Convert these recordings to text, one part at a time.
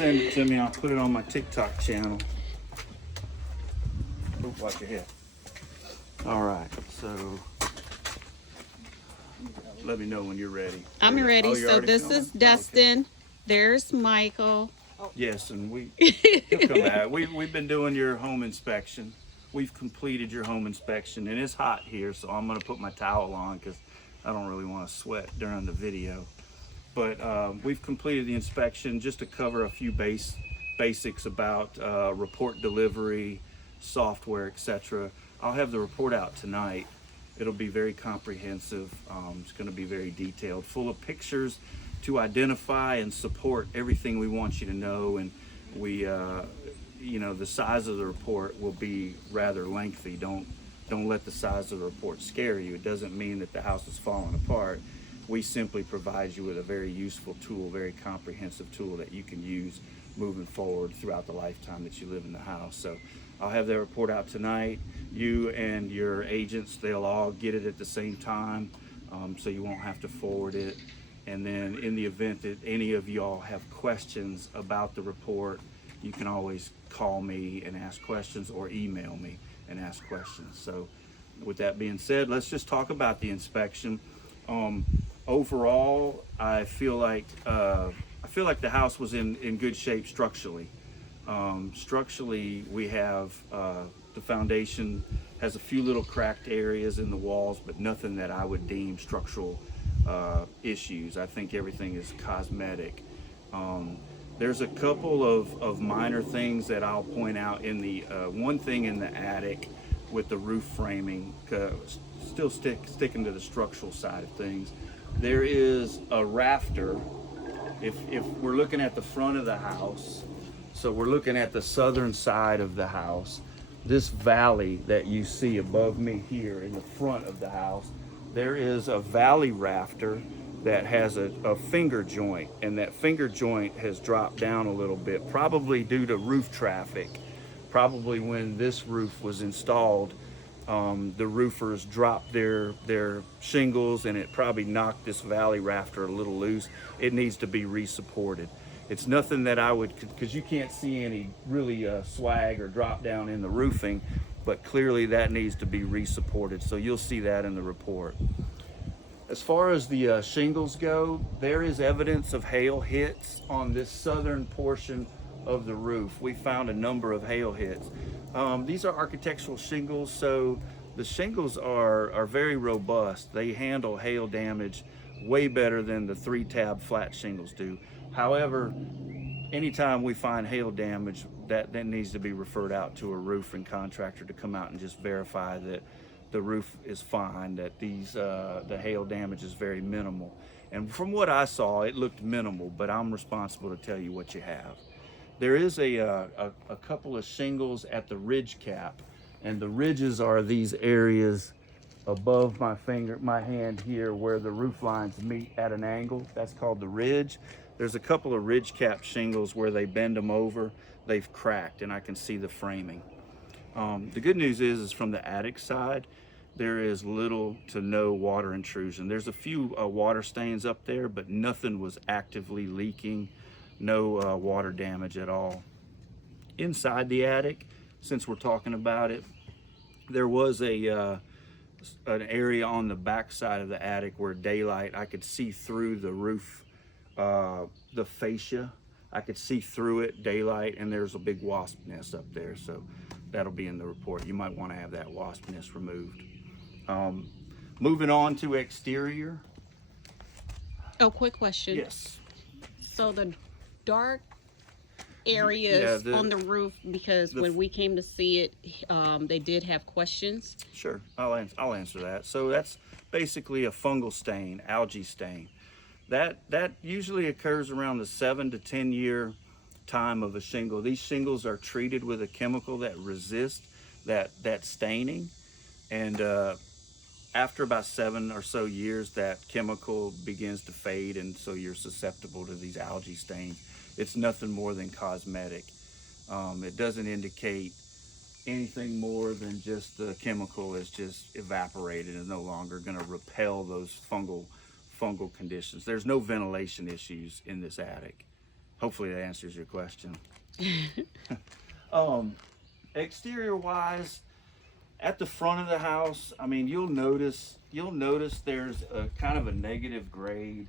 send it to me. I'll put it on my TikTok channel. Oop, watch your head. All right, so let me know when you're ready. I'm ready. Oh, So this filming? is Dustin. Okay. There's Michael. Yes, and he'll come back. We've been doing your home inspection. We've completed your home inspection, and it's hot here, so I'm gonna put my towel on because I don't really want to sweat during the video. But we've completed the inspection just to cover a few basics about report delivery, software, etc. I'll have the report out tonight. It'll be very comprehensive. It's going to be very detailed, full of pictures to identify and support everything we want you to know. And we, the size of the report will be rather lengthy. Don't let the size of the report scare you. It doesn't mean that the house is falling apart. We simply provide you with a very useful tool, very comprehensive tool that you can use moving forward throughout the lifetime that you live in the house. So I'll have that report out tonight. You and your agents, they'll all get it at the same time, so you won't have to forward it. And then in the event that any of y'all have questions about the report, you can always call me and ask questions or email me and ask questions. So with that being said, let's just talk about the inspection. Overall, I feel like the house was in good shape structurally. Structurally, we have the foundation has a few little cracked areas in the walls, but nothing that I would deem structural issues. I think everything is cosmetic. There's a couple of minor things that I'll point out in the one thing in the attic with the roof framing, still sticking to the structural side of things. There is a rafter. If we're looking at the front of the house, so we're looking at the southern side of the house, this valley that you see above me here in the front of the house, there is a valley rafter that has a finger joint, and that finger joint has dropped down a little bit, probably due to roof traffic. Probably when this roof was installed, the roofers dropped their shingles, and it probably knocked this valley rafter a little loose. It needs to be re-supported. It's nothing that I would, because you can't see any really swag or drop down in the roofing, but clearly that needs to be re-supported. So you'll see that in the report. As far as the shingles go, there is evidence of hail hits on this southern portion of the roof. We found a number of hail hits. These are architectural shingles, so the shingles are very robust. They handle hail damage way better than the 3-tab flat shingles do. However, anytime we find hail damage, that needs to be referred out to a roofing contractor to come out and just verify that the roof is fine, that the hail damage is very minimal. And from what I saw, it looked minimal, but I'm responsible to tell you what you have. There is a couple of shingles at the ridge cap, and the ridges are these areas above my hand here where the roof lines meet at an angle. That's called the ridge. There's a couple of ridge cap shingles where they bend them over, they've cracked, and I can see the framing. The good news is from the attic side, there is little to no water intrusion. There's a few water stains up there, but nothing was actively leaking, no water damage at all. Inside the attic, since we're talking about it, there was an area on the back side of the attic where daylight, I could see through the roof, the fascia. I could see through it, daylight, and there's a big wasp nest up there. So that'll be in the report. You might want to have that wasp nest removed. Moving on to exterior. Oh, quick question. Yes. So the dark areas on the roof, because when we came to see it, they did have questions. Sure, I'll answer that. So that's basically a fungal stain, algae stain. That usually occurs around the 7 to 10 year time of a shingle. These shingles are treated with a chemical that resists that staining, and after about 7 or so years, that chemical begins to fade, and so you're susceptible to these algae stains. It's nothing more than cosmetic. It doesn't indicate anything more than just the chemical is just evaporated and no longer going to repel those fungal conditions. There's no ventilation issues in this attic. Hopefully that answers your question. Exterior wise, at the front of the house, I mean, you'll notice there's a kind of a negative grade,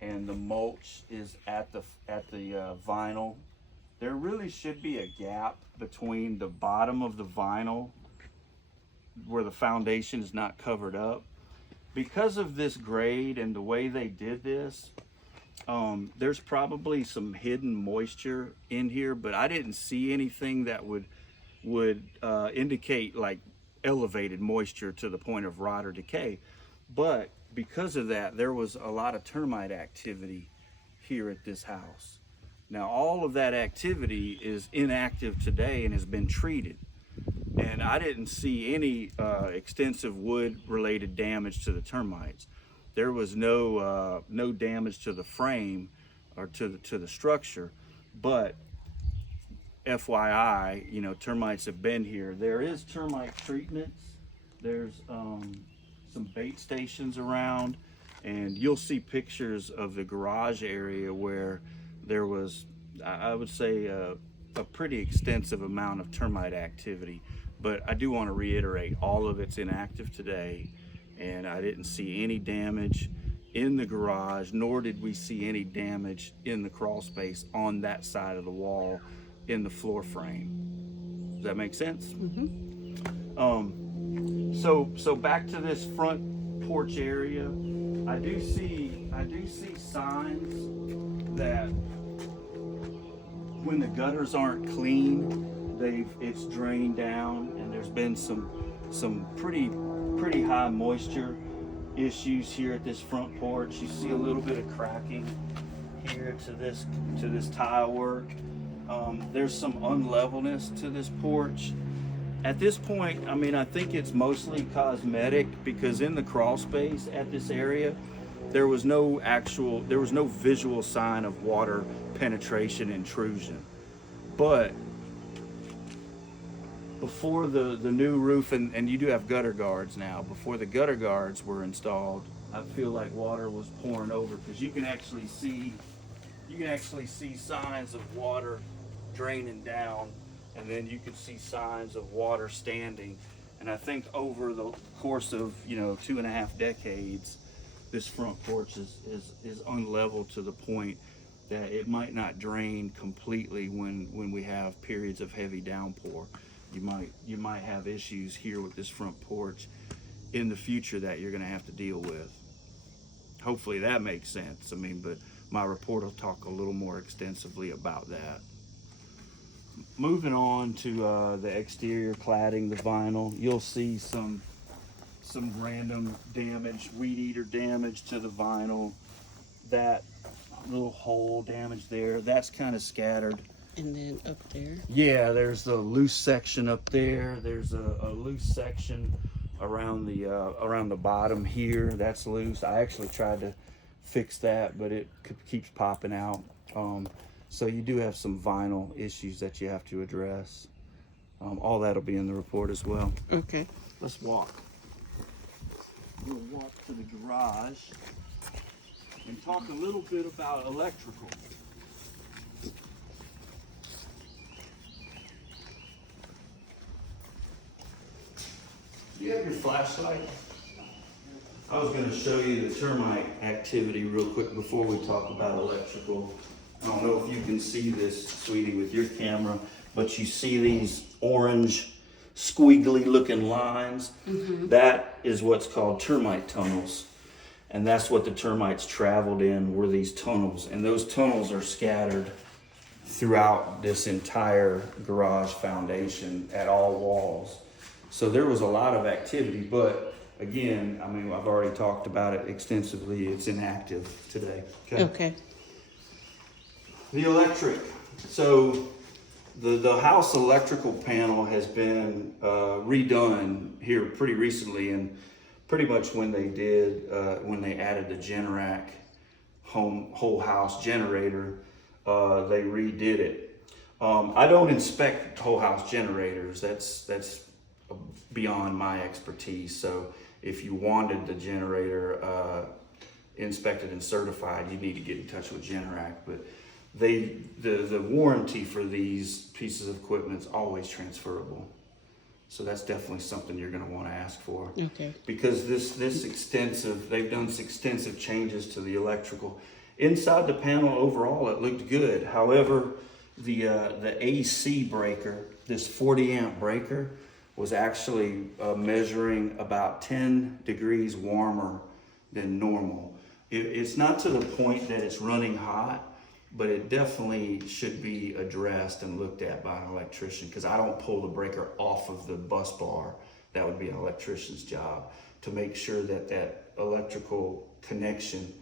and the mulch is at the vinyl. There really should be a gap between the bottom of the vinyl where the foundation is not covered up. Because of this grade and the way they did this, there's probably some hidden moisture in here, but I didn't see anything that would indicate like elevated moisture to the point of rot or decay. But because of that, there was a lot of termite activity here at this house. Now, all of that activity is inactive today and has been treated. And I didn't see any extensive wood-related damage to the termites. There was no damage to the frame or to the structure. But FYI, you know, termites have been here. There is termite treatments. There's some bait stations around, and you'll see pictures of the garage area where there was, I would say, a pretty extensive amount of termite activity. But I do want to reiterate, all of it's inactive today, and I didn't see any damage in the garage, nor did we see any damage in the crawl space on that side of the wall in the floor frame. Does that make sense? Mm-hmm. So back to this front porch area, I do see signs that when the gutters aren't clean, it's drained down, and there's been some pretty high moisture issues here at this front porch. You see a little bit of cracking here to this tile work. There's some unlevelness to this porch. At this point, I mean, I think it's mostly cosmetic, because in the crawl space at this area, there was no visual sign of water penetration intrusion. But before the new roof, and you do have gutter guards now, before the gutter guards were installed, I feel like water was pouring over, because you can actually see signs of water draining down, and then you can see signs of water standing. And I think over the course of 2.5 decades, this front porch is unleveled to the point that it might not drain completely when we have periods of heavy downpour. You might have issues here with this front porch in the future that you're going to have to deal with. Hopefully that makes sense. I mean, but my report will talk a little more extensively about that. Moving on to the exterior cladding, the vinyl, you'll see some random damage, weed eater damage to the vinyl. That little hole damage there, that's kind of scattered. And then up there? Yeah, there's a loose section up there. There's a loose section around the bottom here. That's loose. I actually tried to fix that, but it keeps popping out. So you do have some vinyl issues that you have to address. All that'll be in the report as well. Okay. Let's walk. We'll walk to the garage and talk a little bit about electrical. Do you have your flashlight? I was going to show you the termite activity real quick before we talk about electrical. I don't know if you can see this, sweetie, with your camera, but you see these orange squiggly looking lines. Mm-hmm. That is what's called termite tunnels. And that's what the termites traveled in, were these tunnels. And those tunnels are scattered throughout this entire garage foundation at all walls. So there was a lot of activity, but again, I mean, I've already talked about it extensively. It's inactive today. Okay. The electric. So the house electrical panel has been redone here pretty recently, and pretty much when they added the Generac whole house generator, they redid it. I don't inspect whole house generators. That's beyond my expertise. So if you wanted the generator inspected and certified, you need to get in touch with Generac. But the warranty for these pieces of equipment is always transferable. So that's definitely something you're going to want to ask for. Okay. Because they've done extensive changes to the electrical. Inside the panel overall, it looked good. However, the AC breaker, this 40 amp breaker, was actually measuring about 10 degrees warmer than normal. It's not to the point that it's running hot, but it definitely should be addressed and looked at by an electrician, because I don't pull the breaker off of the bus bar. That would be an electrician's job to make sure that that electrical connection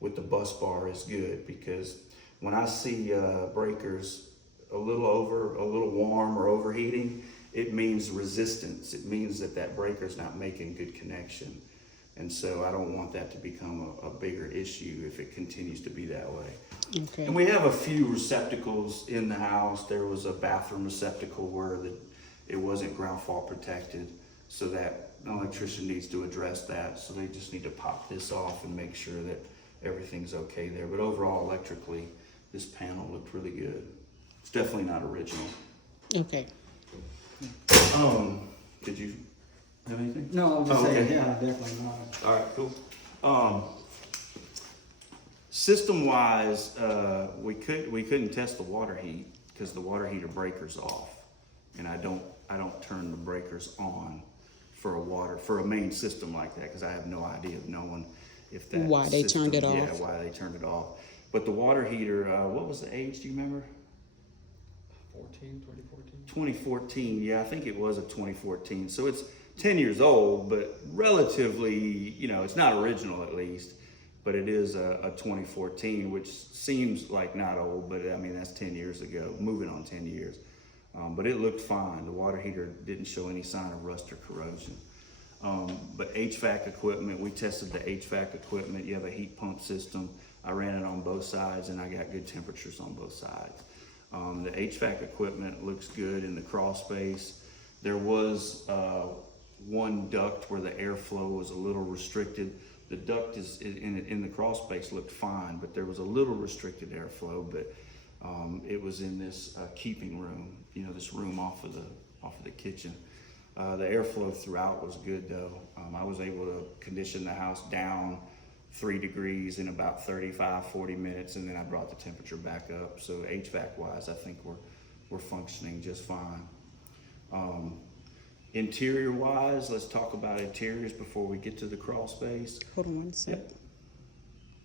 with the bus bar is good. Because when I see breakers a little warm or overheating, it means resistance. It means that that breaker's not making good connection. And so I don't want that to become a bigger issue if it continues to be that way. Okay. And we have a few receptacles in the house. There was a bathroom receptacle where it wasn't ground fault protected, so that an electrician needs to address that. So they just need to pop this off and make sure that everything's okay there. But overall, electrically, this panel looked really good. It's definitely not original. Okay. Did you have anything? No, I'm just saying, okay. yeah, definitely not. All right, cool. System-wise, we couldn't test the water heat because the water heater breaker's off, and I don't turn the breakers on for a main system like that, because I have no idea of knowing if that Why they turned it off. Yeah, why they turned it off. But the water heater, what was the age? Do you remember? 2014. 2014. Yeah, I think it was a 2014. So it's 10 years old, but relatively, it's not original at least, but it is a 2014, which seems like not old, but I mean, that's 10 years ago, moving on 10 years. But it looked fine. The water heater didn't show any sign of rust or corrosion. But HVAC equipment, we tested the HVAC equipment. You have a heat pump system. I ran it on both sides, and I got good temperatures on both sides. The HVAC equipment looks good in the crawl space. There was one duct where the airflow was a little restricted. The duct is in the crawl space looked fine, but there was a little restricted airflow. But it was in this keeping room, this room off of the kitchen. The airflow throughout was good though. I was able to condition the house down 3 degrees in about 35-40 minutes, and then I brought the temperature back up. So HVAC wise, I think we're functioning just fine. Interior wise, let's talk about interiors before we get to the crawl space. Hold on one second.